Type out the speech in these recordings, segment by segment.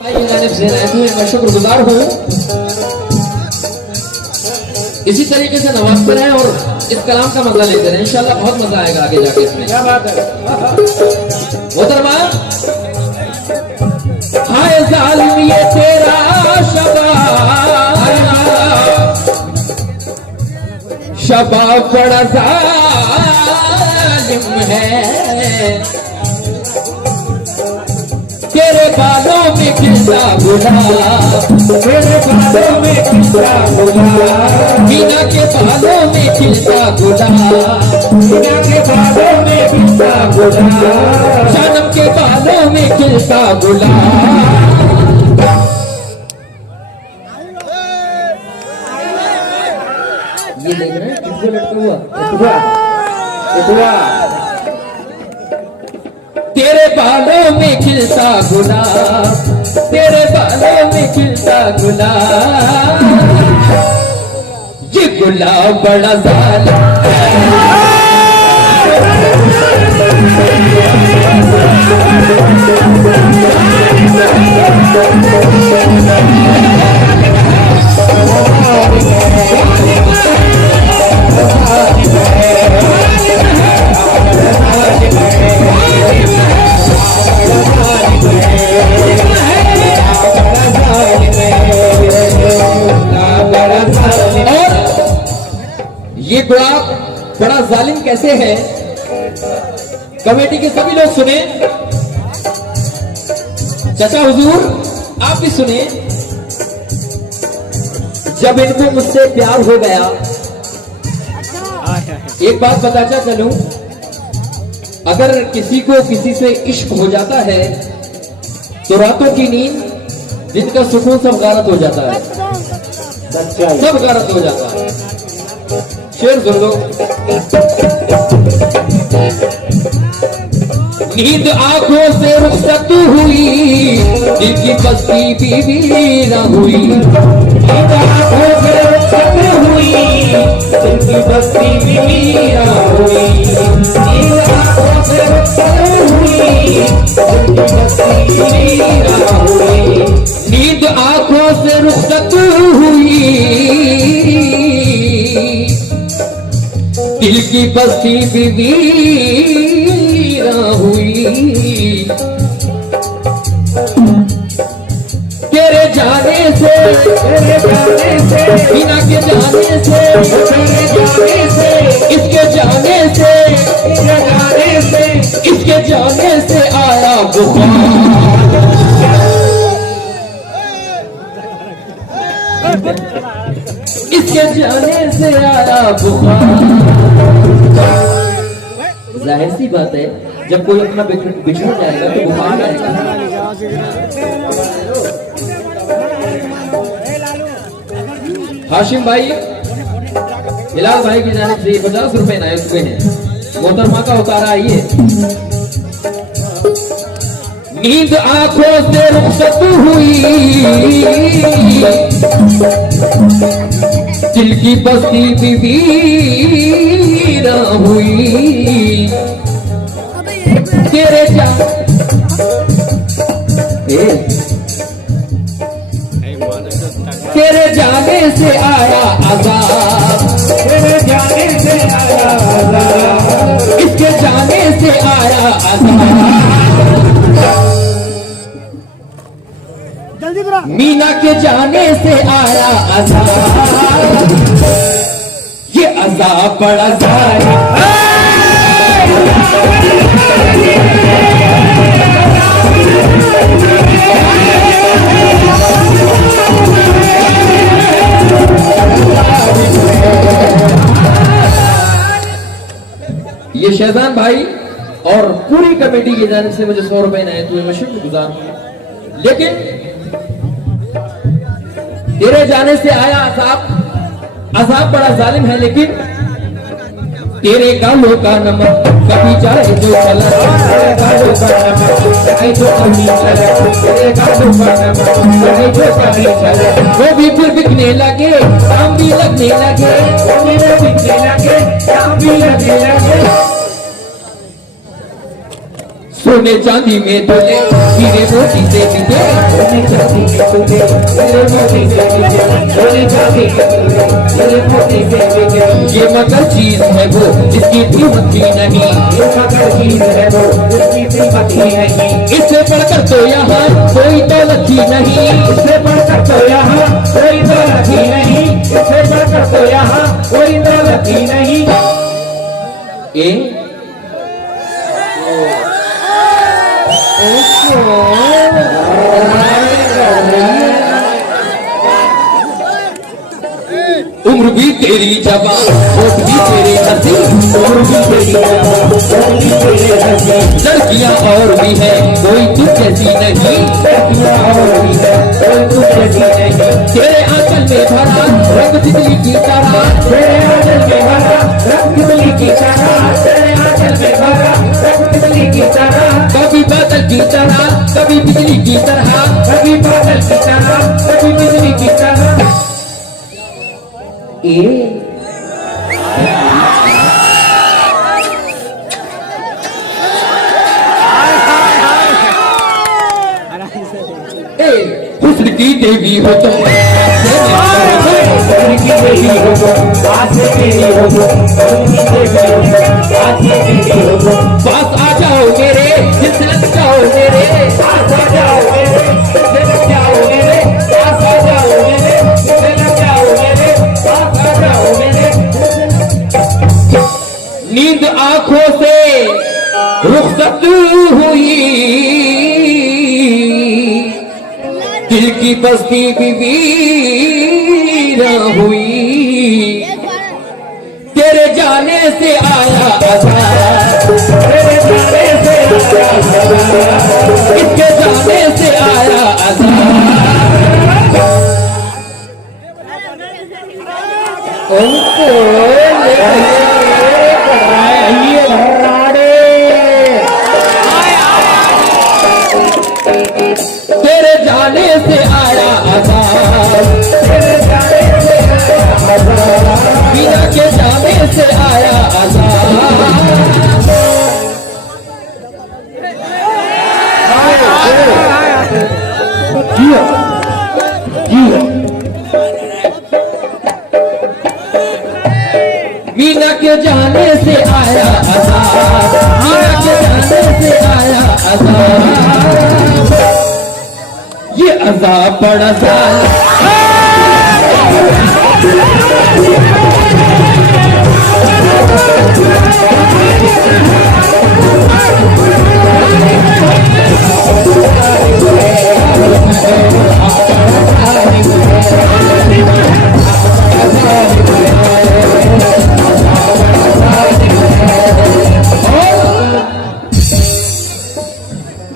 भाई की जानिब से मैं शुक्रगुजार हूँ। इसी तरीके से नवाजते रहें और इस कलाम का मजा लेते रहें, इंशाल्लाह बहुत मजा आएगा आगे जाके इसमें। क्या बात है। मोहतरमा, हाय जालिम ये तेरा शबाब बड़ा जालिम है, तेरे बालों में खिलता गुलाब, तेरे बालों में खिलता गुलाब, मीना के बालों में खिलता गुलाब, मीना के बालों में खिलता गुलाब, जानम के बालों में खिलता गुलाब। ये देख रहे हैं किसको लटका हुआ? तेरे बालों में खिलता गुलाब, तेरे बालों में खिलता गुलाब, ये गुलाब बड़ा जालिम ये गुलाब बड़ा जालिम कैसे है? कमेटी के सभी लोग सुने, चाचा हुजूर आप भी सुने। जब इनको मुझसे प्यार हो गया, एक बात बताता चलूं, अगर किसी को किसी से इश्क हो जाता है तो रातों की नींद, दिन का सुकून सब गारत हो जाता है, सब गारत हो जाता है। शेर सुन लो। नींद आंखों से रुखसत हुई, दिल की बस्ती बीवी न हुई, नींद आंखों से रुखसत हुई, दिल की बस्ती बीवी न हुई, नींद आंखों से रुखसत हुई, दिल की बस्ती बीवी न हुई, नींद आंखों से रुखसत हुई, दिल की बस्ती भी वीरा हुई, तेरे जाने से, बिना के जाने से, इसके जाने से, इसके जाने से आया बुखार, इसके जाने से आया बुखार। जाहिर सी बात है, जब कोई अपना बिछड़ जाएगा तो बुखार आएगा। हाशिम भाई, हिलाल भाई की जानिब से 50 रुपए नायब हुए हैं। मोहतरमा का उतारा आइए। नींद आंखों से रुखसत हुई, दिल की बस्ती भी वीरा हुई, तेरे जाने से आया अज़ाब, तेरे जाने से आया अज़ाब, इसके जाने से आया अज़ाब, मीना के जाने से आया अज़ाब, ये अज़ाब बड़ा जालिम। ये शहजान भाई और पूरी कमेटी की जानिब से मुझे 100 रुपए आए, तो मैं शुक्रगुजार हूं। लेकिन तेरे जाने से आया अज़ाब, अज़ाब बड़ा जालिम है, लेकिन तेरे गालों का नमक कभी चाहे जो चला, तेरे गालों का नमक चाहे जो कभी चले, तेरे गालों का नमक चाहे जो कभी चले, वो भी फिर बिकने लगे, काम भी लगने लगे, वो भी बिकने लगे, काम भी लगने लगे। सोने चांदी में तुले हीरे मोती से बिके, सोने चांदी के तुझे तेरे मोती से बिके, सोने चांदी के तुझे तेरे मोती से बिके। ये मगर चीज है वो जिसकी कीमत भी नहीं, ये मगर चीज है वो जिसकी कीमत ही नहीं। इससे बढ़कर तो यहाँ कोई दौलत ही नहीं, इससे बढ़कर तो यहाँ कोई दौलत ही नहीं, इससे बढ़कर तो यहाँ कोई दौलत ही नहीं। ए उम्र भी तेरी जवान, होठ भी तेरे हंसी, उम्र भी तेरी जवान, होठ भी तेरे हंसी। लड़कियां और भी है कोई तू जैसी नहीं, लड़कियां और भी है कोई तू जैसी नहीं। तेरे आंचल में भरा रंग तितली की तरह, तेरे आंचल में भरा रंग तितली की तरह, तेरे आंचल में भरा रंग तितली की तरह। कभी बादल की तरह कभी बिजली की तरह, कभी बादल की तरह कभी बिजली की तरह। हुस्न की देवी हो तुम, हुस्न की देवी हो तुम, आसे तेरी हो तुम, हुस्न की देवी हो तुम, आसे तेरी हो तुम। पास आ जाओ मेरे जिससे लग जाओ मेरे, पास आ जाओ मेरे, मुझसे लग जाओ मेरे, पास आ जाओ मेरे, मुझसे लग जाओ मेरे, पास आ जाओ मेरे। नींद आंखों से रुखसत हुई, दिल की बस्ती भी वीरान हुई, तेरे जाने से आया अज़ाब, तेरे जाने से आया अज़ाब, इसके जाने से आया अज़ाब। तेरे जाने से आया अज़ाब, तेरे जाने से आया अज़ाब, बिना के जाने से आया अज़ाब। मीना के जाने से आया अज़ाब, मीना के जाने से आया अज़ाब। ये अज़ाब बड़ा जालिम,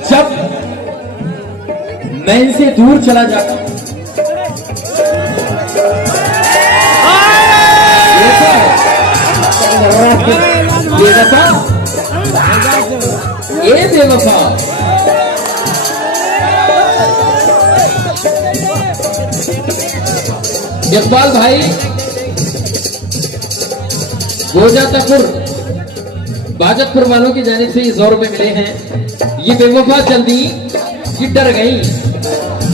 जब मैं इनसे दूर चला जाता हूं, बेवफा, ये बेवफा, इकबाल भाई गोजातापुर बाजतपुर वालों की जानिब से ये 100 रुपए मिले हैं। ये बेवफा जल्दी ये डर गई।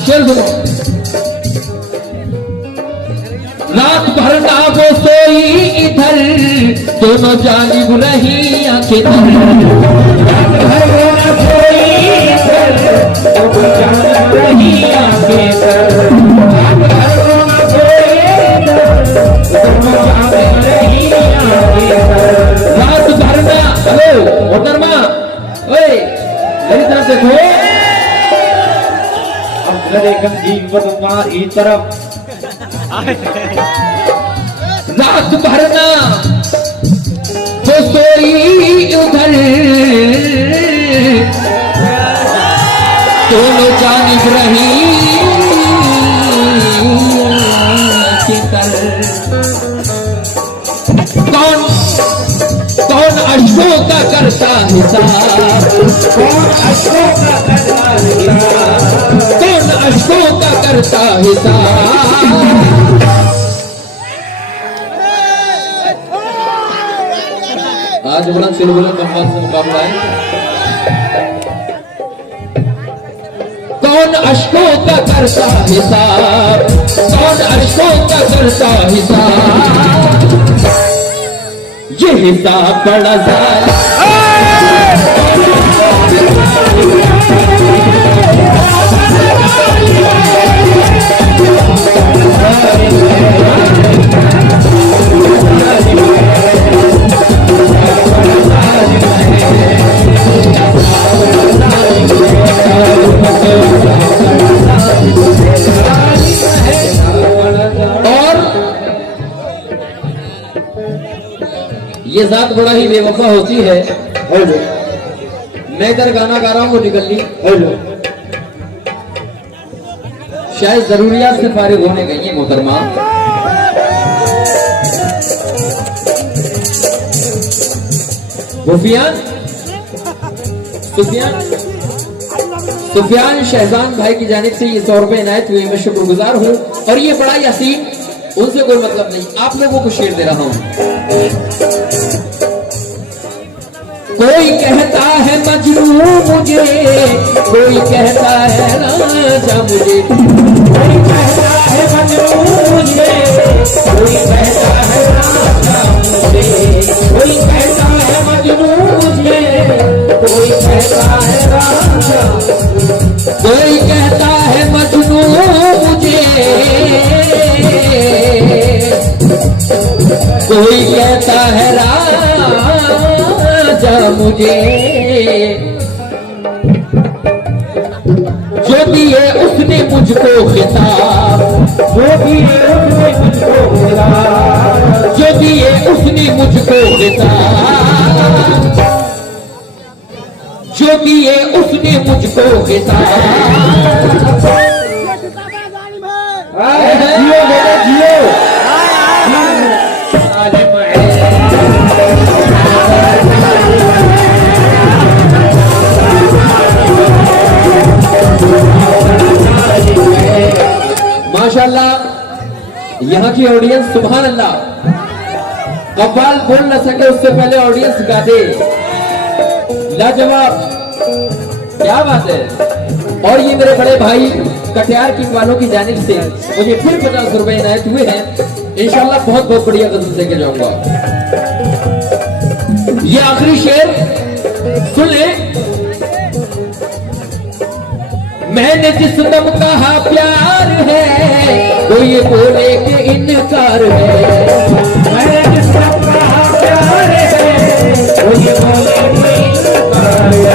शेर सुनो। रात भर ना वो सोई इधर, दोनों जानिब रही आंखें तर। रात भर ना सोई इधर, दोनों जानिब रही आंखें तर। रात भर ना सोई इधर, दोनों जानिब रही आंखें तर। रात भर ना, हेलो मोहतरमा, ओए मेरी तरफ देखो। अफजल गमगीन व तुम्हारी तरफ। रात भर ना वो सोई उधर, दोनों जानिब रही आंखें तर। कौन कौन अश्कों का करता हिसाब, कौन अश्कों का करता हिसाब, कौन अश्कों का करता हिसाब। आज बड़ा सिलबुल कंपास से मुकाबला है। कौन अश्कों का करता हिसाब, कौन अश्कों का करता हिसाब, ये हिसाब बड़ा जालिम। ये जात बड़ा ही बेवफा होती है। मैं इधर गाना गा रहा हूं, वो निकल ली, शायद जरूरियात से फारिग होने गई है मोहतरमा। सुफियान शहजान भाई की जानिब से ये 100 रुपए इनायत हुए, मैं शुक्रगुजार हूँ। और ये बड़ा यासीन, उनसे कोई मतलब नहीं, आप लोगों को शेर दे रहा हूं। कोई कहता है मजनू मुझे, कोई कहता है राजा मुझे, कोई कहता है मजनू मुझे, कोई कहता है राजा मुझे, कोई कहता है मजनू मुझे, कोई कहता है राजा, कोई कहता है मजनू मुझे, कोई कहता है राजा मुझे। जो दिए उसने मुझको खिताब, जो दिए उसने मुझको खिताब, जो दिए उसने मुझको खिताब, जो दिए उसने मुझको खिताब। जियो बेटा जियो, माशाल्लाह। यहाँ की ऑडियंस सुभान अल्लाह, कव्वाल बोल न सके उससे पहले ऑडियंस गा दे, लाजवाब, क्या बात है। और ये मेरे बड़े भाई कटियार किंग वालों की जानिब से मुझे फिर 50 रुपए इनायत हुए हैं। इंशाल्लाह बहुत बहुत बढ़िया गजल देके जाऊंगा। ये आखिरी शेर सुन ले। मैंने जिस दम कहा प्यार है, कोई बोले कि इनकार है, मैंने जिस दम कहा प्यार है, कोई बोले कि इनकार है,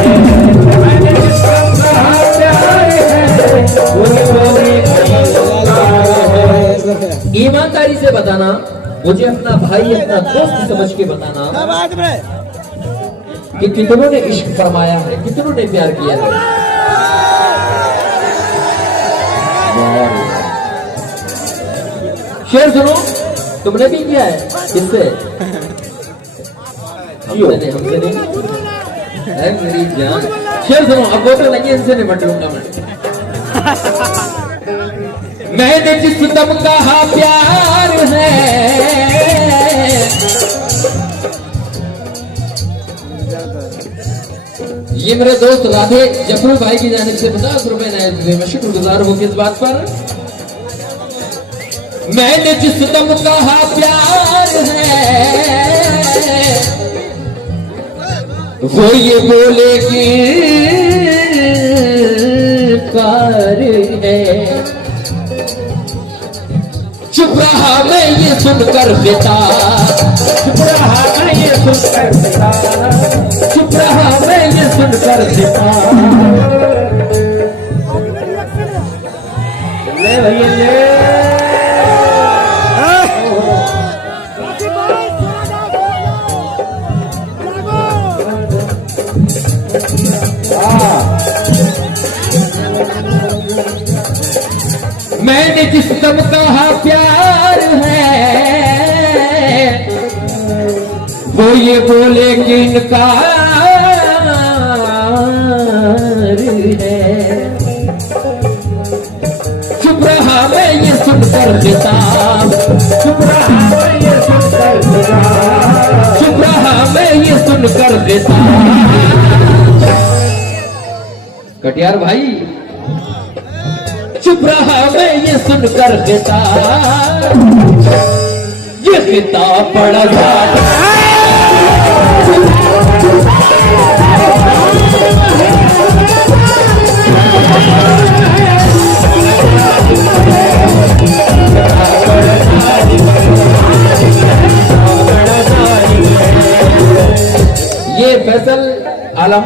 मैंने जिस दम कहा प्यार है, कोई बोले कि इनकार है। ईमानदारी से बताना, मुझे अपना भाई अपना दोस्त समझ के बताना कि कितनों ने इश्क फरमाया है, कितनों ने प्यार किया है। शेर सुनो, तुमने भी किया है, किससे? हमसे नहीं है मेरी जान। शेर सुनो, अब वो तो नहीं है, इनसे निपट लूंगा मैं। मैंने जिस दम कहा प्यार है, ये मेरे दोस्त राधे जफर भाई की जानिब से 50 रुपए इनायत, मैं शुक्रगुजार हूँ किस बात पर। मैंने जिस दम कहा प्यार है, वो ये बोले कि कार है। चुप रहा मैं ये सुनकर खिताब, चुप रहा मैं ये सुनकर खिताब, चुप रहा मैं ये सुनकर खिताब। ले भैया ले, मैंने जिस दम कहा प्यार है, वो ये बोले कि इनकार है। चुप रहा मैं ये सुनकर खिताब, चुप रहा मैं ये सुनकर खिताब, चुप रहा मैं ये सुनकर खिताब। कटियार भाई चुप रहा मैं ये सुनकर खिताब, ये खिताब पड़ा था। ये फैसल आलम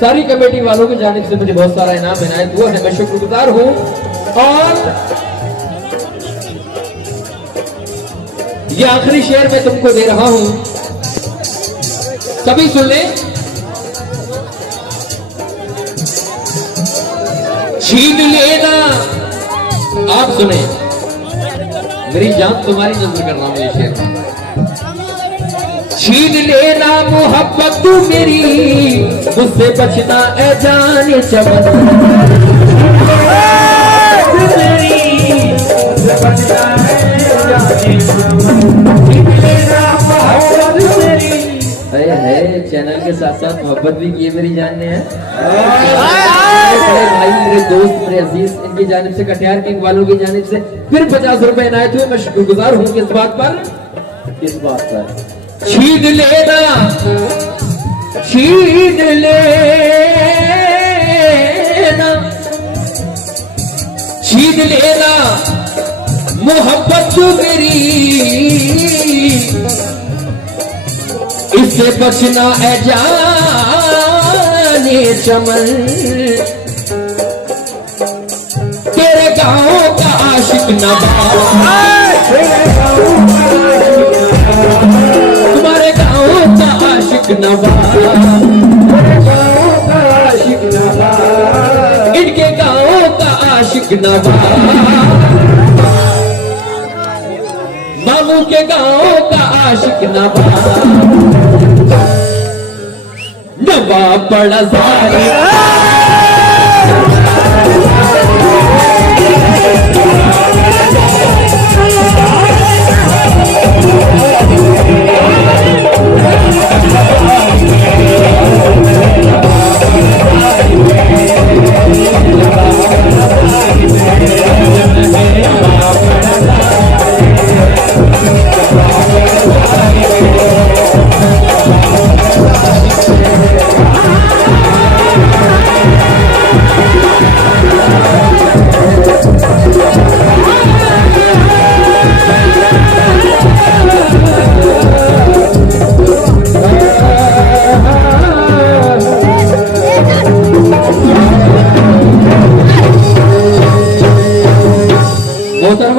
सारी कमेटी वालों की जानिब से मुझे बहुत सारा इनाम इनायत हुआ है, मैं शुक्रगुजार हूं। और ये आखिरी शेर मैं तुमको दे रहा हूं, सभी सुन ले। छीन लेना, आप सुने, मेरी जान तुम्हारी नजर कर रहा हूं ये शेर। छीन लेना मोहब्बत तू मेरी, मुझसे बचना ए जाने चमन। है चैनल के साथ साथ मोहब्बत भी किए मेरी जान ने है। मेरे भाई, मेरे दोस्त, मेरे अजीज, इनकी जानिब से कटिहार किंग वालों की जानिब से फिर 50 रुपए इनायत हुए। मैं शुक्रगुजार हूँ किस बात पर, किस बात पर। छीन लेना, छीन लेना, छीन लेना मोहब्बत तू मेरी, इससे बचना है जाने चमन। तेरे गाँव का आशिक नवाज, तुम्हारे गाँव का आशिक नवाज, इनके गाँव का आशिक नवाज, मामू के गाँव का आशिक नवाज, नवाब बड़ा जालिम। मोहतरमा